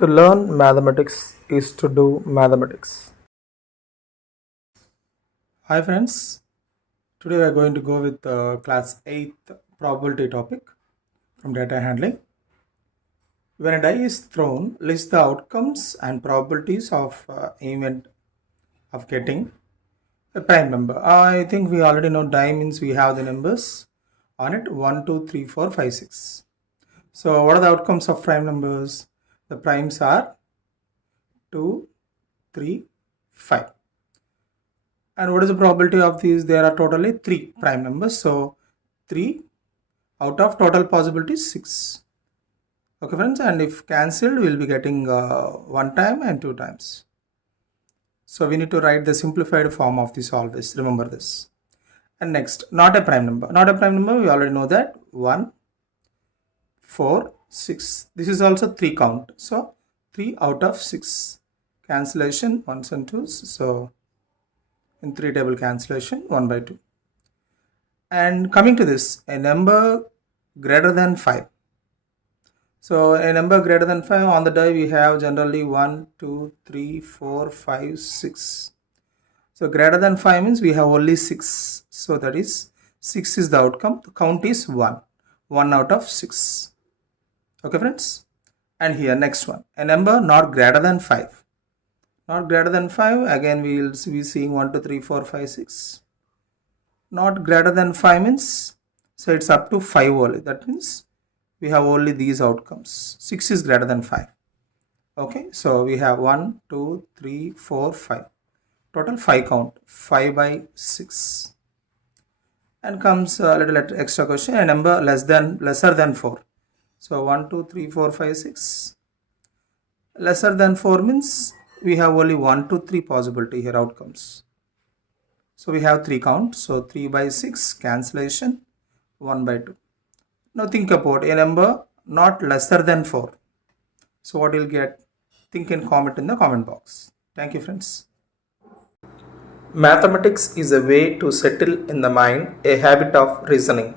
To learn mathematics is to do mathematics. Hi friends, today we are going to go with class 8 probability topic from data handling. When a die is thrown, list the outcomes and probabilities of event of getting a prime number. I think we already know die means we have the numbers on it 1, 2, 3, 4, 5, 6. So what are the outcomes of prime numbers? The primes are 2, 3, 5. And what is the probability of these? There are totally 3 prime numbers. So 3 out of total possibilities 6. Okay friends, and if cancelled, we will be getting 1 time and 2 times. So we need to write the simplified form of this always. Remember this. And next, not a prime number. Not a prime number, we already know that 1, 4, 6. This is also 3 count. So 3 out of 6. Cancellation 1s and 2s. So in 3 table cancellation 1 by 2. And coming to this, a number greater than 5. So a number greater than 5 on the die we have generally 1, 2, 3, 4, 5, 6. So greater than 5 means we have only 6. So that is 6 is the outcome. The count is 1. 1 out of 6. Okay friends. And here next one. A number not greater than 5. Not greater than 5. Again we will be seeing 1, 2, 3, 4, 5, 6. Not greater than 5 means, so it's up to 5 only. That means we have only these outcomes. 6 is greater than 5. Okay, so we have 1, 2, 3, 4, 5. Total 5 count. 5 by 6. And comes a little extra question. A number lesser than 4. So 1, 2, 3, 4, 5, 6. Lesser than 4 means we have only 1, 2, 3 possibility here outcomes. So we have 3 count. So 3 by 6 cancellation 1 by 2. Now think about a number not lesser than 4. So what you'll get? Think and comment in the comment box. Thank you friends. Mathematics is a way to settle in the mind a habit of reasoning.